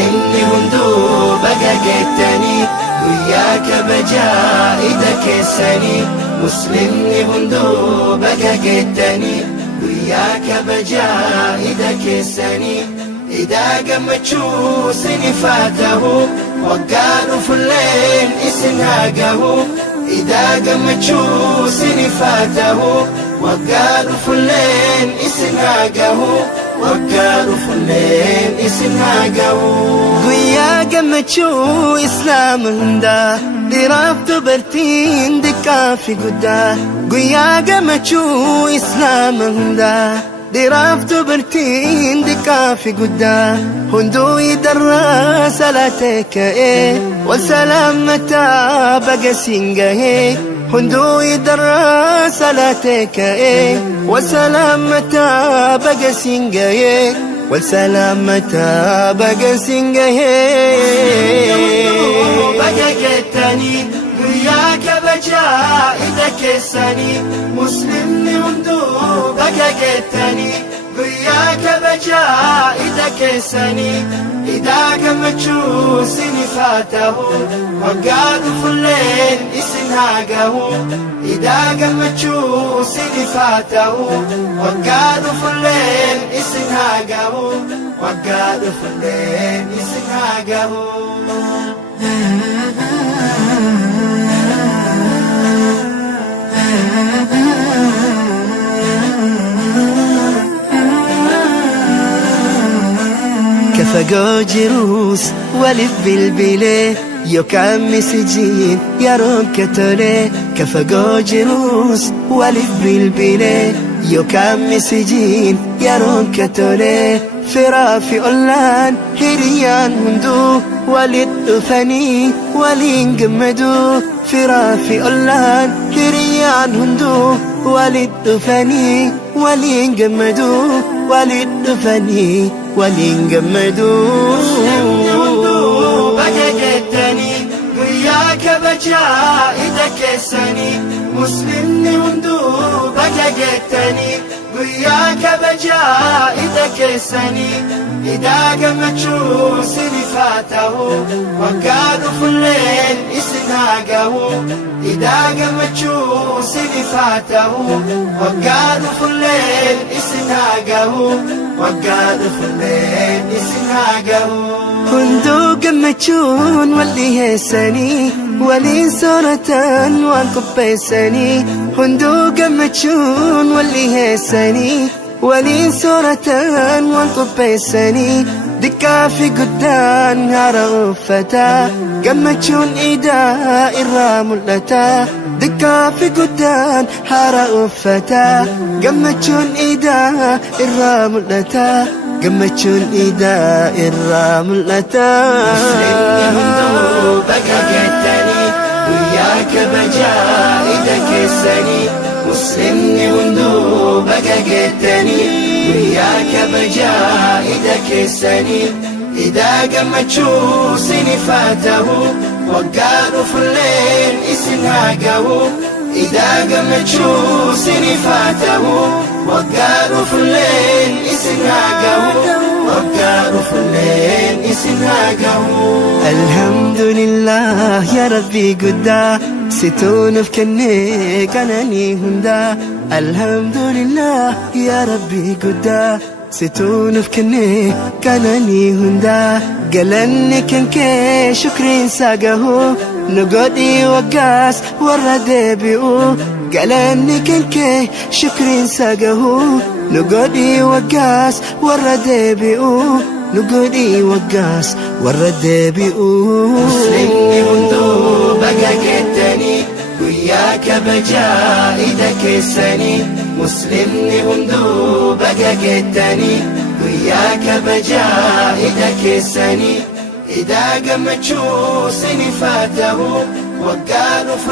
muslimni hunduu baga geettanii guyyaa kabajaa ida keessanii. muslimni hunduu baga geettanii guyyaa kabajaa ida keessanii. idaa gammachuu sinifaa ta'u waggaa dhufulleen isin haa gahu. idaa gammachuu sinifaa ta'u waggaa dhufulleen isin haa gahu. waggaa dhufulleen isin haa gahu. guyyaa gammachuu islaama hundaa dhiiraaf dubartiin xiqqaa fi guddaa. guyyaa gammachuu islaama hundaa dhiiraaf dubartiin xiqqaa fi guddaa. hunduu idarraa salaatee ka'ee wal salaamataa baga siin gahee. hunduu idarraa salaatee ka'ee wal salaamataa baga siin gahee. wal salaamataa baga siin gahee. baga geettanii guyyaa kabajaa ida keessanii. muslimni hunduu baga geettanii guyyaa kabajaa ida keessanii. idaa gammachuu sinifaa ta'u waggaa dhufulleen isin haa gahu. idaa gammachuu sinifaa ta'u waggaa dhufulleen isin haa gahu. waggaa dhufulleen isin haa gahu. kafagoo jiruus waliif bilbilee yookaan misijiin yeroon katolee. kafagoo jiruus waliif bilbilee yookaan misijiin yeroon katolee. firaa fi ollaan hiriyaan hunduu waliin dhufanii waliin gammaduu. firaa fi ollaan hiriyaan hunduu waliin dhufanii waliin gammaduu. waliin dhufanii waliin gammaduu. muslimni hunduu baga geettanii guyyaa kabajaa ida keessanii. muslimni hunduu baga geettanii guyyaa kabajaa ida keessanii. idaa gammachuu sinifaa ta'u waggaa dhufulleen isin haa gahu. idaa gammachuu sinifaa ta'u waggaa dhufulleen isin haa gahu. waggaa dhufulleen isin haa gahu. hunduu gammachuun wal dhiheessanii waliin sooratan waan qopheessanii. hunduu gammachuun wal dhiheessanii waliin sooratan waan qopheessanii. xiqqaa fi guddaan haara uffataa gammachuun idaa irraa mul'ata. xiqqaa fi guddaan haara uffataa gammachuun idaa irraa mul'ata. gammachuun idaa irraa mul'ata. muslimni hunduu baga geettanii guyyaa kabajaa ida keessanii. muslimni hunduu baga geettanii guyyaa kabajaa ida keessanii. idaa gammachuu sinifaa ta'u waggaa dhufulleen isin haa gahu. idaa gammachuu sinifaa ta'u waggaa dhufulleen isin haa gahu. waggaa dhufulleen isin haa gahu. alhamdulillah yaa rabbii guddaa situunuuf kennee qananii hundaa. alhamdulillah yaa rabbii guddaa situunuuf kennee qananii hundaa. galanni kenkee shukriinsaa gahu nu godhii waggaas warra deebi'u. galanni kenkee shukriinsaa gahu nu godhii waggaas warra deebi'u. nu godhii waggaas warra deebi'u. muslimni hunduu baga geettanii guyyaa kabajaa ida keessanii. muslimni hunduu baga geettanii guyyaa kabajaa ida keessanii. idaa gammachuu sinifaa ta'u waggaa dhufu